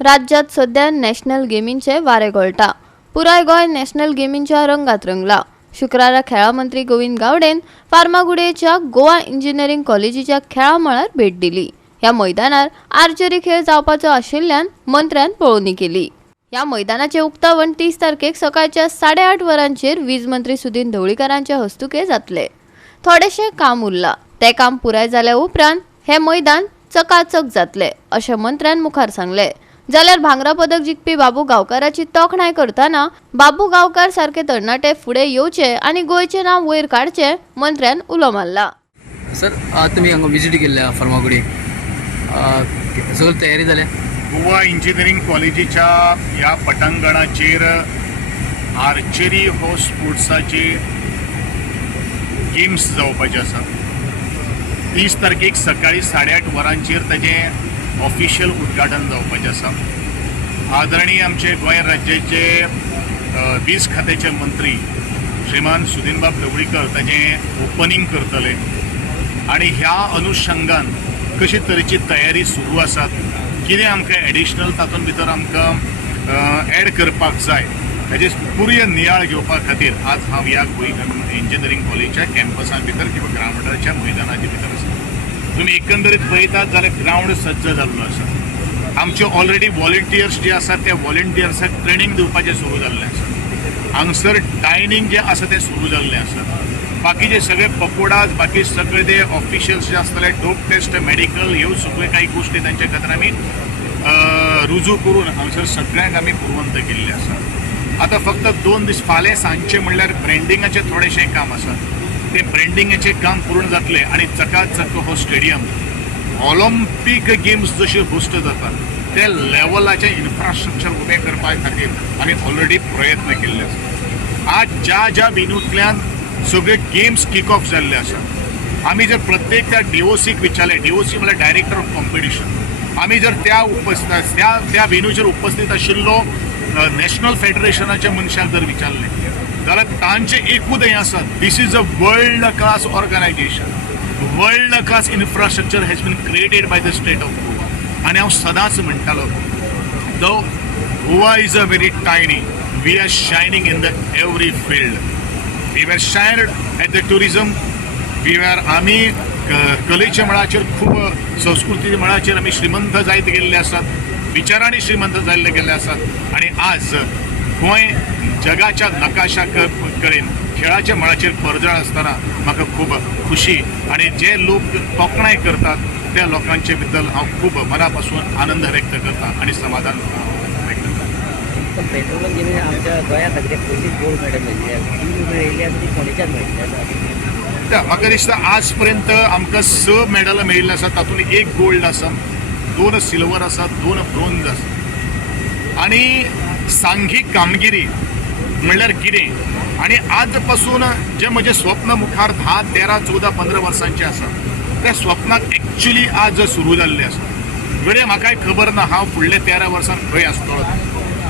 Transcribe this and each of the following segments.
राज्यात सध्या नॅशनल गेमींचे वारे गळटा. पुराय गोय नॅशनल गेमींच्या रंगात रंगला. शुक्रारा खेळा मंत्री गोविंद गावडेन फार्मागुडेच्या गोवा इंजिनियरिंग कॉलेजीच्या खेळा मळार भेट दिली. ह्या मैदानार आर्चरी खेळ जावपाचो आशिल्ल्यान मंत्र्यान पळोवणी केली. ह्या मैदानाचे उक्तावण 30 तारखेक सकाळच्या 8:30 वरांचेर वीज मंत्री सुदीन ढवळीकरांच्या हस्तुके जातले. थोडेशें काम उरला. ते काम पुराय जाल्या उपरांत हे मैदान चकाचक जातले अशें मंत्र्यान मुखार सांगले. जाल्यार भांगरा पदक जिखपी बाबू गांवकाराची तोखणाय करताना बाबू गांवकार सारखे तरणाटे फुडें येवचे आनी गोंयचें नांव वयर काडचें मंत्र्यान उलो मारला. सर तुम्ही हांगा विजीट केल्ल्या फार्मागुडी सगळी तयारी जाल्या? गोवा इंजिनियरिंग कॉलेजीच्या ह्या पटांगणाचेर आर्चरी हो स्पोर्ट्साचे गेम्स जावपाचे आसा. 30 तारखेक सकाळी 8:30 वरांचेर ताचें ऑफिशियल उद्घाटन जावपाचें आसा. आदरणीय आमचे गोंय राज्याचे वीज खात्याचे मंत्री श्रीमान सुदीनबाब ढवळीकर ताचें ओपनिंग करतले आनी ह्या अनुशंगान कशे तरेची तयारी सुरू आसात, कितें आमकां एडिशनल तातूंत भितर आमकां एड करपाक जाय हाजे पुर्य नियाळ घेवपा खातीर आज हांव ह्या इंजिनियरिंग कॉलेजच्या कॅम्पसा भितर किंवा ग्रावंडाच्या मैदानाच्या भितर आसा. तुम्ही एकंदरीत पळयतात जाल्यार ग्रावंड सज्ज जाल्लो आसा. आमचे ऑलरेडी व्हॉलंटियर्स जे आसात त्या व्हॉलंटियर्साक ट्रेनिंग दिवपाचें सुरू जाल्लें आसा. हांगसर डायनींग जें आसा तें सुरू जाल्लें आसा. बाकीचे सगळे पकोडाज बाकी सगळे ते ऑफिशियल्स जे आसतले डोप टेस्ट मेडिकल ह्यो सगळे काही गोष्टी तांच्या खातीर आमी रुजू करून हांगसर सगळ्यांक आमी पुरवंत केल्ले आसा. आतां फक्त 2 दीस फाल्यां सांजचे म्हणल्यार ब्रँडिंगाचें थोडेशें काम आसा. ते ब्रँडिंगाचें काम पूर्ण जातलें आनी चकाचक हो स्टेडियम ऑलिंपीक गेम्स जशे होस्ट जातात ते लेवलाचें इन्फ्रास्ट्रक्चर उबें करपा खातीर आमी ऑलरेडी प्रयत्न केल्ले आसा. आज ज्या वेन्यूंतल्यान सगळे गेम्स किक ऑफ जाल्ले आसा. आमी जर प्रत्येक त्या DOCक विचारलें, DOC म्हळ्यार डायरेक्टर ऑफ कॉम्पिटिशन, आमी जर त्या वेन्यूचेर उपस्थित आशिल्लो नॅशनल फेडरेशनाच्या मनशाक जर विचारलें जाल्यार तांचें एकूच हें आसा, this is a world class organisation. World class infrastructure has been created by the state of Goa. आनी हांव सदांच म्हणटालो though Goa is a very tiny, we are shining in the every field. We were shined at the tourism, आमी कलेच्या मळाचेर खूब संस्कृतीच्या मळाचेर आमी श्रीमंत जायत गेल्ले आसात, विचारांनी श्रीमंत जाल्ले गेल्ले आसात. आनी आज गोंय जगाच्या नकाशा कडेन खेळाच्या मळाचेर परजळ आसतना म्हाका खूब खुशी आनी जे लोक तोखणाय करतात त्या लोकांचे बद्दल हांव खूब मना पासून आनंद व्यक्त करता आनी समाधान व्यक्त करता. पेट्रोल गेमी आमच्या गोंया खातीर पयलीच गोल्ड मेडल मेळिल्ली आसा ती कोणेच्यान मेळिल्ली आसा? म्हाका दिसता आज पर्यंत आमकां 6 मेडल मेळिल्ले आसात. तातूंत 1 गोल्ड आसा, 2 सिल्वर आसा, 2 ब्रोंज आसा. आनी सांघीक कामगिरी म्हणल्यार कितें आनी आज पासून जे म्हजें स्वप्न मुखार 10, 13, 14, 15 वर्सांचें आसा त्या स्वप्नाक एक्चुली आज सुरू जाल्लें आसा. गडे म्हाकाय खबर ना हांव फुडल्या 13 वर्सांत खंय आसतलो,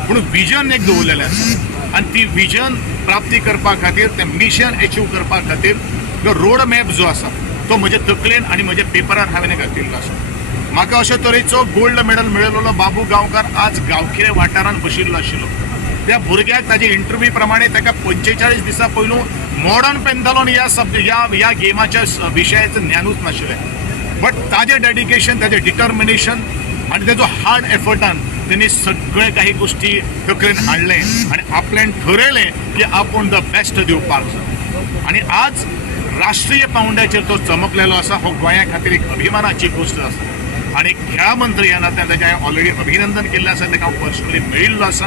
पूण विजन एक दवरलेलें आसा आनी ती विजन प्राप्ती करपा खातीर तें मिशन अचीव करपा खातीर तो रोड मॅप जो आसा तो म्हजे तकलेन आनी म्हज्या पेपरार हांवें घातिल्लो आसा. म्हाका अशे तरेचो गोल्ड मेडल मेळिल्लो बाबू गांवकार आज गांवखेडे वाठारांत बशिल्लो आशिल्लो. त्या भुरग्याक ताजे इंटरव्यू प्रमाणे ताका 45 दिसां पयलू मॉडर्न पेंथलॉन ह्या गेमाच्या विशयाचें ज्ञानूच नाशिल्लें. बट ताजें डेडिकेशन, ताजें डिटर्मिनेशन आनी ताजो हार्ड एफर्टान त्यांनी सगळे काही गोष्टी तकलेन हाडले आनी आपल्यान ठरयलें की आपूण द बेस्ट दिवपाक जाय. आनी आज राष्ट्रीय पावंड्याचेर तो चमकलेलो आसा. हो गोंया खातीर एक अभिमानाची गोष्ट आसा आनी खेळा मंत्री ह्या नात्यान ताचें हांवें ऑलरेडी अभिनंदन केल्लें आसा, ताका हांव पर्सनली मेळिल्लो आसा.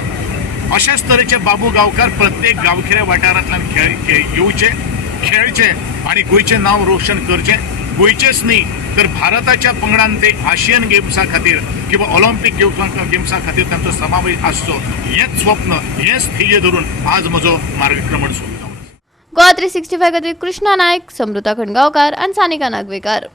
अशाच तरेचे बाबू गांवकार प्रत्येक गांवखेडे वाठारांतल्यान येवचे, खेळचे आनी गोंयचें नांव रोशन करचें. गोंयचेच न्ही तर भारताच्या पंगडान ते आशियन गेम्सा खातीर किंवा ऑलिंपीक गेम्सा खातीर तांचो समावेश आसचो हेंच स्वप्न, हेंच ध्येय धरून आज म्हजो मार्गक्रमण सुरू जावन. गोवा 365 खातीर कृष्णा नायक, समृता खणगांवकार आनी सानिका नागवेकर.